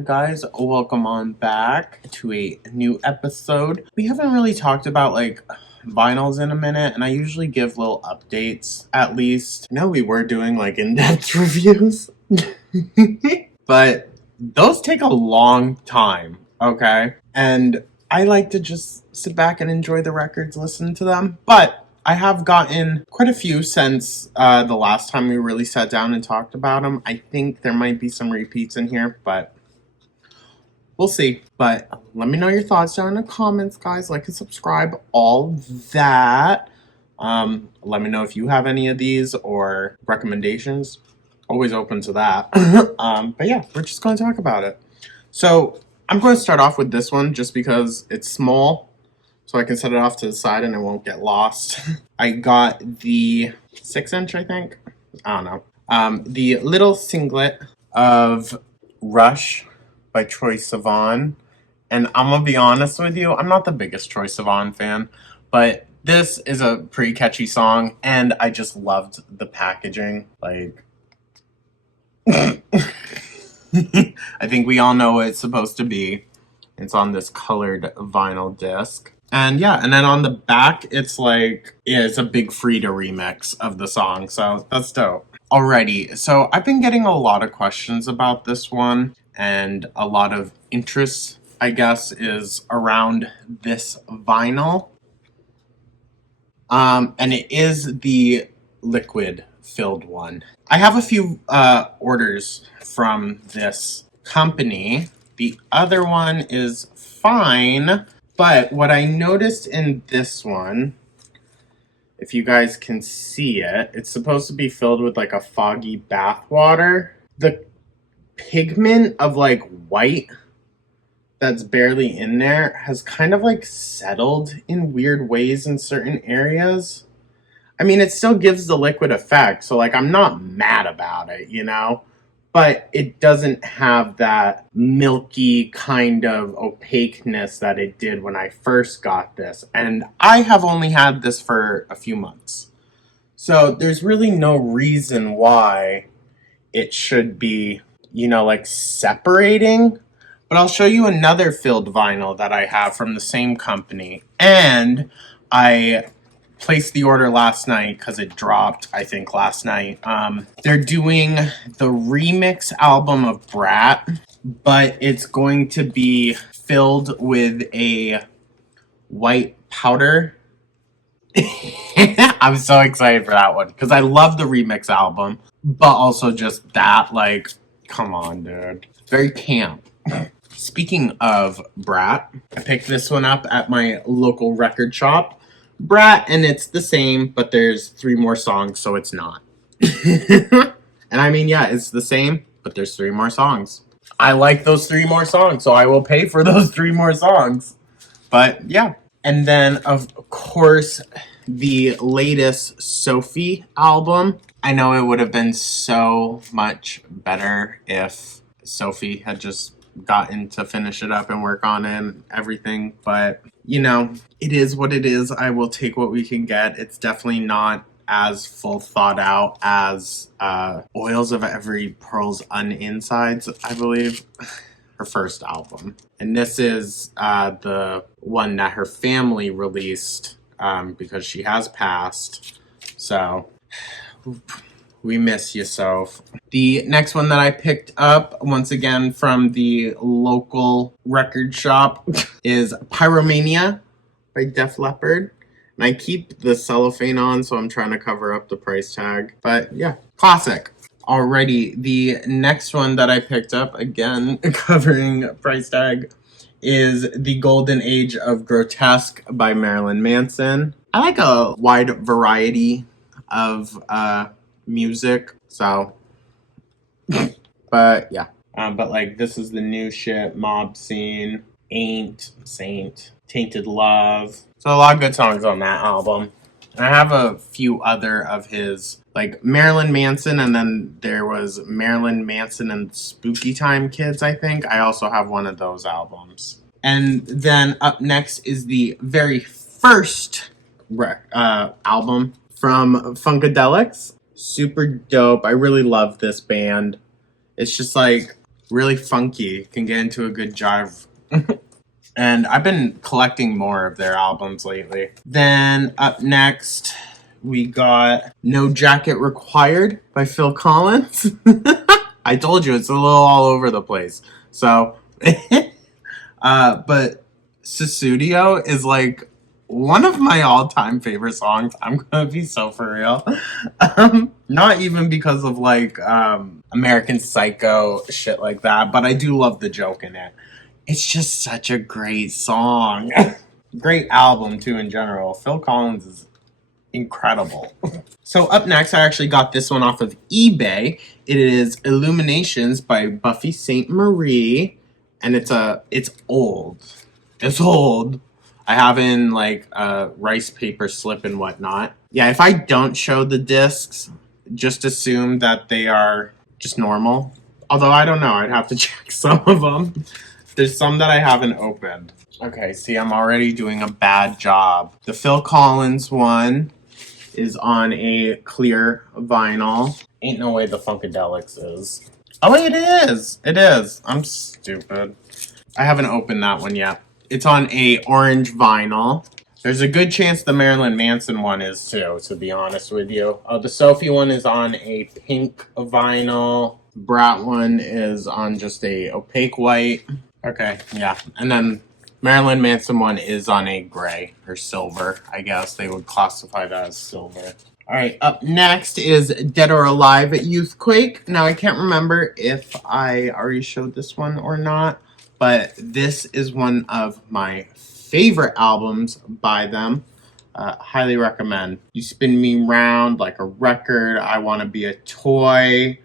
there, guys. Welcome on back to a new episode. We haven't really talked about like vinyls in a minute, and I usually give little updates. At least, I know we were doing like in-depth reviews, but those take a long time, okay? And I like to just sit back and enjoy the records, listen to them, but I have gotten quite a few since the last time we really sat down and talked about them. I think there might be some repeats in here, but we'll see. But let me know your thoughts down in the comments, guys. Like and subscribe, all that. Let me know if you have any of these or recommendations. Always open to that. But yeah, we're just going to talk about it. So I'm going to start off with this one just because it's small. So I can set it off to the side and it won't get lost. I got the 6-inch, I think. I don't know. The little singlet of Rush by Troye Sivan. And I'm going to be honest with you, I'm not the biggest Troye Sivan fan. But this is a pretty catchy song. And I just loved the packaging. Like, I think we all know what it's supposed to be. It's on this colored vinyl disc. And yeah, and then on the back, it's like, yeah, it's a Big Freedia remix of the song, so that's dope. Alrighty, so I've been getting a lot of questions about this one, and a lot of interest, I guess, is around this vinyl. And it is the liquid-filled one. I have a few orders from this company. The other one is fine. But what I noticed in this one, if you guys can see it, it's supposed to be filled with like a foggy bath water. The pigment of like white that's barely in there has kind of like settled in weird ways in certain areas. I mean, it still gives the liquid effect, so like I'm not mad about it, you know? But it doesn't have that milky kind of opaqueness that it did when I first got this. And I have only had this for a few months. So there's really no reason why it should be, you know, like separating. But I'll show you another filled vinyl that I have from the same company. And I placed the order last night because it dropped, I think, last night. They're doing the remix album of Brat, but it's going to be filled with a white powder. I'm so excited for that one because I love the remix album, but also just that, like, come on, dude. Very camp. Speaking of Brat, I picked this one up at my local record shop. Brat, and it's the same, but there's 3 more songs, so it's not. And I mean, yeah, it's the same, but there's 3 more songs. I like those 3 more songs, so I will pay for those 3 more songs. But yeah. And then, of course, the latest Sophie album. I know it would have been so much better if Sophie had just gotten to finish it up and work on it and everything, but you know, it is what it is. I will take what we can get. It's definitely not as full thought out as Oils of Every Pearl's Insides, I believe, her first album. And this is the one that her family released because she has passed. So we miss you, Soph. The next one that I picked up, once again from the local record shop, is Pyromania by Def Leppard. And I keep the cellophane on, so I'm trying to cover up the price tag. But yeah, classic. Alrighty, the next one that I picked up, again, covering price tag, is The Golden Age of Grotesque by Marilyn Manson. I like a wide variety of music, so but yeah, but like this is the new shit: Mob Scene, Ain't, Saint, Tainted Love. So a lot of good songs on that album. And I have a few other of his, like Marilyn Manson, and then there was Marilyn Manson and Spooky Time Kids, I think. I also have one of those albums. And then up next is the very first album from Funkadelics. Super dope. I really love this band. It's just like, really funky, can get into a good jive. And I've been collecting more of their albums lately. Then up next, we got No Jacket Required by Phil Collins. I told you, it's a little all over the place. So, but Sussudio is like one of my all-time favorite songs. I'm gonna be so for real. Not even because of like American Psycho shit like that, but I do love the joke in it. It's just such a great song. Great album too in general. Phil Collins is incredible. So up next, I actually got this one off of eBay. It is Illuminations by Buffy Sainte-Marie, and it's old. It's old. I have in like a rice paper slip and whatnot. Yeah, if I don't show the discs, just assume that they are just normal. Although I don't know, I'd have to check some of them. There's some that I haven't opened. Okay, see, I'm already doing a bad job. The Phil Collins one is on a clear vinyl. Ain't no way the Funkadelics is. Oh, it is. It is. I'm stupid. I haven't opened that one yet. It's on a orange vinyl. There's a good chance the Marilyn Manson one is too, to be honest with you. The Sophie one is on a pink vinyl. Brat one is on just a opaque white. Okay, yeah. And then Marilyn Manson one is on a gray or silver. I guess they would classify that as silver. All right, up next is Dead or Alive at Youthquake. Now, I can't remember if I already showed this one or not, but this is one of my favorite albums by them. Highly recommend. You Spin Me Round Like a Record, I Want to Be a Toy,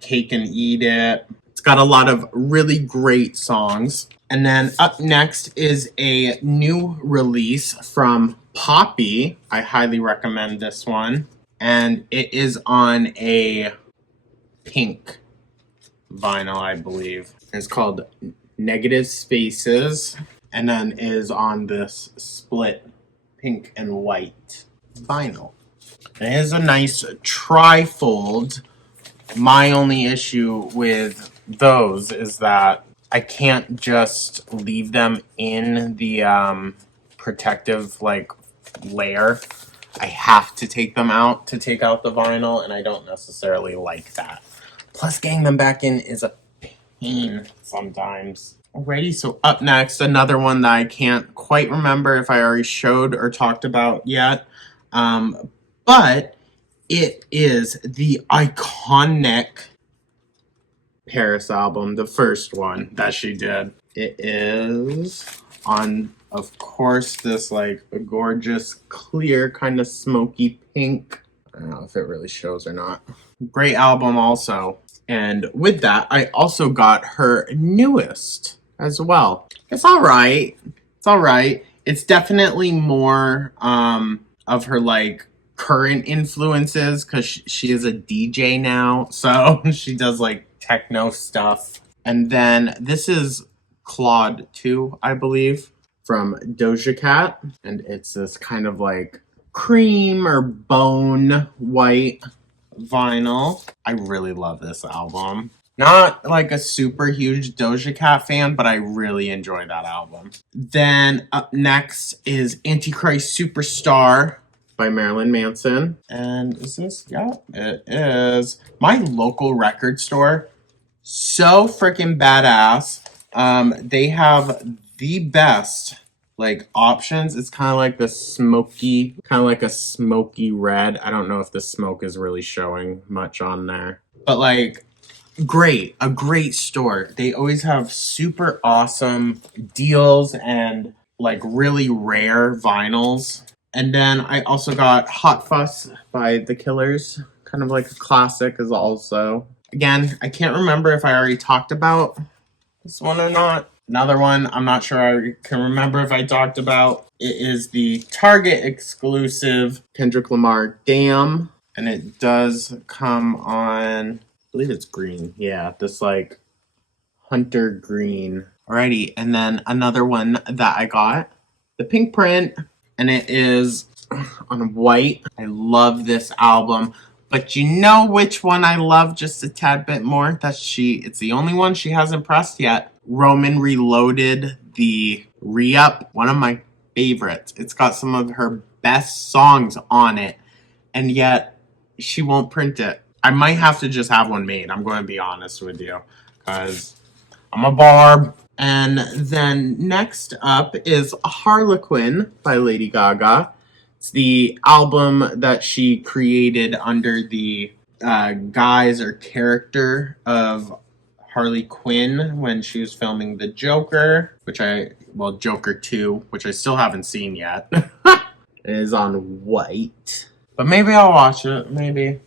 Cake and Eat It. It's got a lot of really great songs. And then up next is a new release from Poppy. I highly recommend this one. And it is on a pink vinyl, I believe. It's called Negative Spaces. And then is on this split pink and white vinyl. It is a nice trifold. My only issue with those is that I can't just leave them in the protective like layer. I have to take them out to take out the vinyl, and I don't necessarily like that. Plus, getting them back in is a pain sometimes. Alrighty, so up next, another one that I can't quite remember if I already showed or talked about yet. But it is the iconic Paris album, the first one that she did. It is on, of course, this like a gorgeous, clear, kind of smoky pink. I don't know if it really shows or not. Great album also. And with that, I also got her newest as well. It's all right. It's all right. It's definitely more of her like current influences because she is a DJ now. So she does like techno stuff. And then this is Claude 2, I believe, from Doja Cat. And it's this kind of like cream or bone white vinyl. I really love this album. Not like a super huge Doja Cat fan, but I really enjoy that album. Then up next is Antichrist Superstar by Marilyn Manson. And is this? Yeah, it is. My local record store, so freaking badass. They have the best like options. It's kind of like the smoky, kind of like a smoky red. I don't know if the smoke is really showing much on there, but like a great store. They always have super awesome deals and like really rare vinyls. And then I also got Hot Fuss by The Killers, kind of like a classic as also. Again, I can't remember if I already talked about this one or not. Another one I'm not sure I can remember if I talked about. It is the Target exclusive Kendrick Lamar Damn. And it does come on, I believe it's green. Yeah, this like hunter green. Alrighty, and then another one that I got, the pink print. And it is on white. I love this album. But you know which one I love just a tad bit more? It's the only one she hasn't pressed yet. Roman Reloaded, the re-up, one of my favorites. It's got some of her best songs on it, and yet she won't print it. I might have to just have one made, I'm going to be honest with you, because I'm a barb. And then next up is Harlequin by Lady Gaga. It's the album that she created under the guise or character of Harley Quinn when she was filming The Joker, Joker 2, which I still haven't seen yet. It is on white. But maybe I'll watch it. Maybe.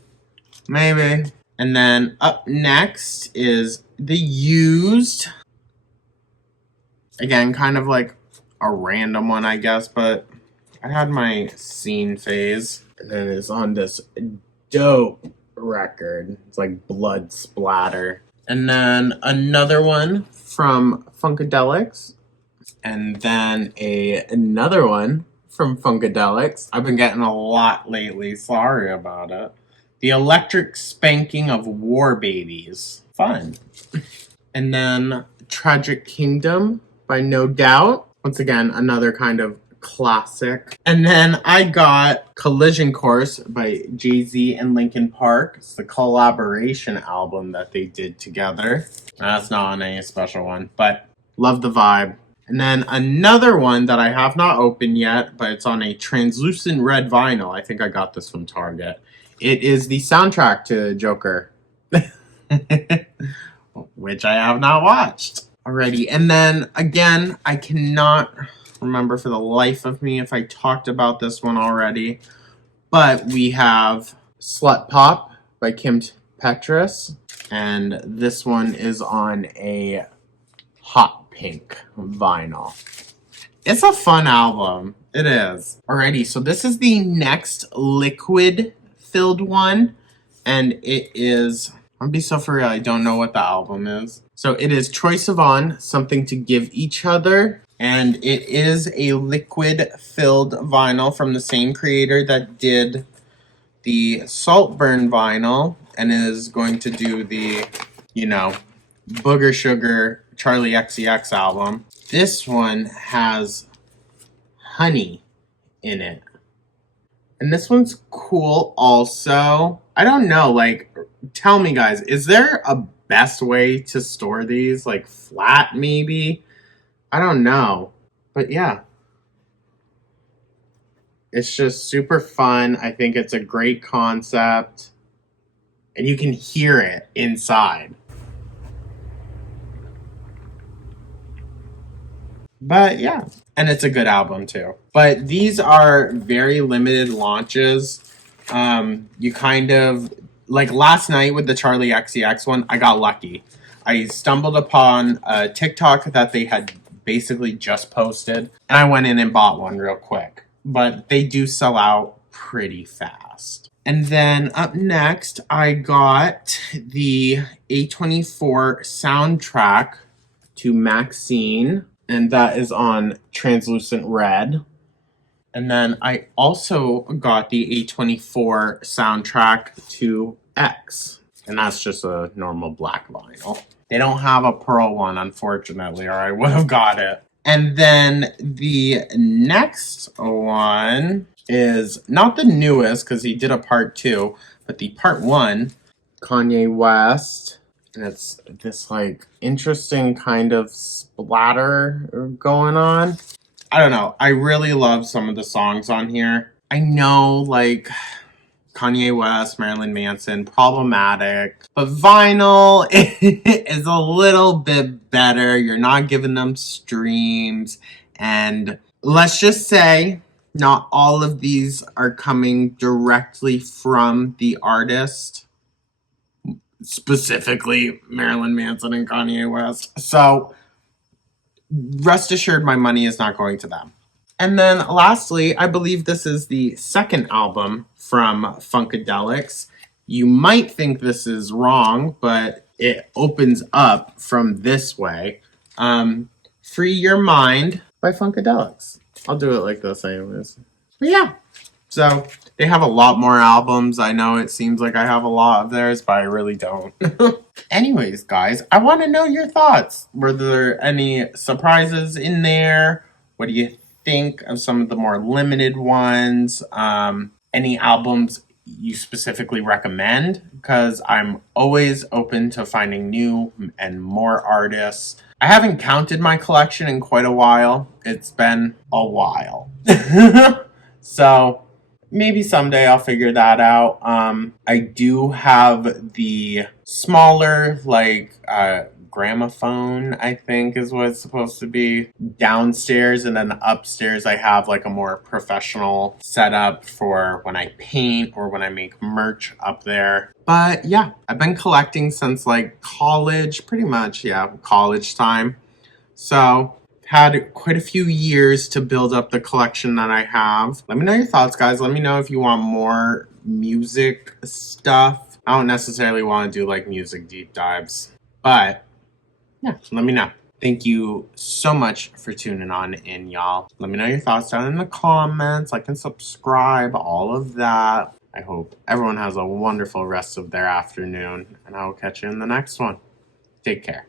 And then up next is The Used. Again, kind of like a random one, I guess, but I had my scene phase. And then it's on this dope record. It's like blood splatter. And then another one from Funkadelics. And then another one from Funkadelics. I've been getting a lot lately. Sorry about it. The Electric Spanking of War Babies. Fun. And then Tragic Kingdom by No Doubt. Once again, another kind of classic. And then I got Collision Course by Jay-Z and Linkin Park. It's the collaboration album that they did together. That's not on any special one, but love the vibe. And then another one that I have not opened yet, but it's on a translucent red vinyl. I think I got this from Target. It is the soundtrack to Joker, which I have not watched already. And then again, I cannot remember for the life of me if I talked about this one already, but we have Slut Pop by Kim Petras, and this one is on a hot pink vinyl. It's a fun album. It is. Alrighty, so this is the next liquid filled one, and it is, I'll be so for real, I don't know what the album is. So it is Troye Sivan, Something to Give Each Other, and it is a liquid filled vinyl from the same creator that did the Saltburn vinyl and is going to do the, Booger Sugar Charlie XCX album. This one has honey in it. And this one's cool also. I don't know, tell me guys, is there a best way to store these? Like flat maybe? I don't know. But yeah. It's just super fun. I think it's a great concept. And you can hear it inside. But yeah, and it's a good album too. But these are very limited launches. You kind of, like last night with the Charlie XCX one, I got lucky. I stumbled upon a TikTok that they had basically just posted, and I went in and bought one real quick. But they do sell out pretty fast. And then up next, I got the A24 soundtrack to Maxine, and that is on translucent red. And then I also got the A24 soundtrack to X, and that's just a normal black vinyl. They don't have a pearl one, unfortunately, or I would have got it. And then the next one is not the newest, because he did a part 2, but the part 1, Kanye West. And it's this interesting kind of splatter going on. I don't know. I really love some of the songs on here. I know Kanye West, Marilyn Manson, problematic. But vinyl is a little bit better. You're not giving them streams. And let's just say not all of these are coming directly from the artist. Specifically Marilyn Manson and Kanye West. So rest assured my money is not going to them. And then lastly, I believe this is the second album from Funkadelics. You might think this is wrong, but it opens up from this way. Free Your Mind by Funkadelics. I'll do it like this anyways. But yeah, So they have a lot more albums. I know it seems like I have a lot of theirs, but I really don't. Anyways, guys, I want to know your thoughts. Were there any surprises in there? What do you think of some of the more limited ones? Any albums you specifically recommend? Because I'm always open to finding new and more artists. I haven't counted my collection in quite a while. It's been a while. So maybe someday I'll figure that out. I do have the smaller, like, gramophone, I think is what it's supposed to be, downstairs, and then upstairs I have like a more professional setup for when I paint or when I make merch up there. But yeah, I've been collecting since like college, pretty much, yeah, college time. So had quite a few years to build up the collection that I have. Let me know your thoughts, guys. Let me know if you want more music stuff. I don't necessarily want to do like music deep dives, but yeah, let me know. Thank you so much for tuning on in, y'all. Let me know your thoughts down in the comments. Like and subscribe, all of that. I hope everyone has a wonderful rest of their afternoon, and I will catch you in the next one. Take care.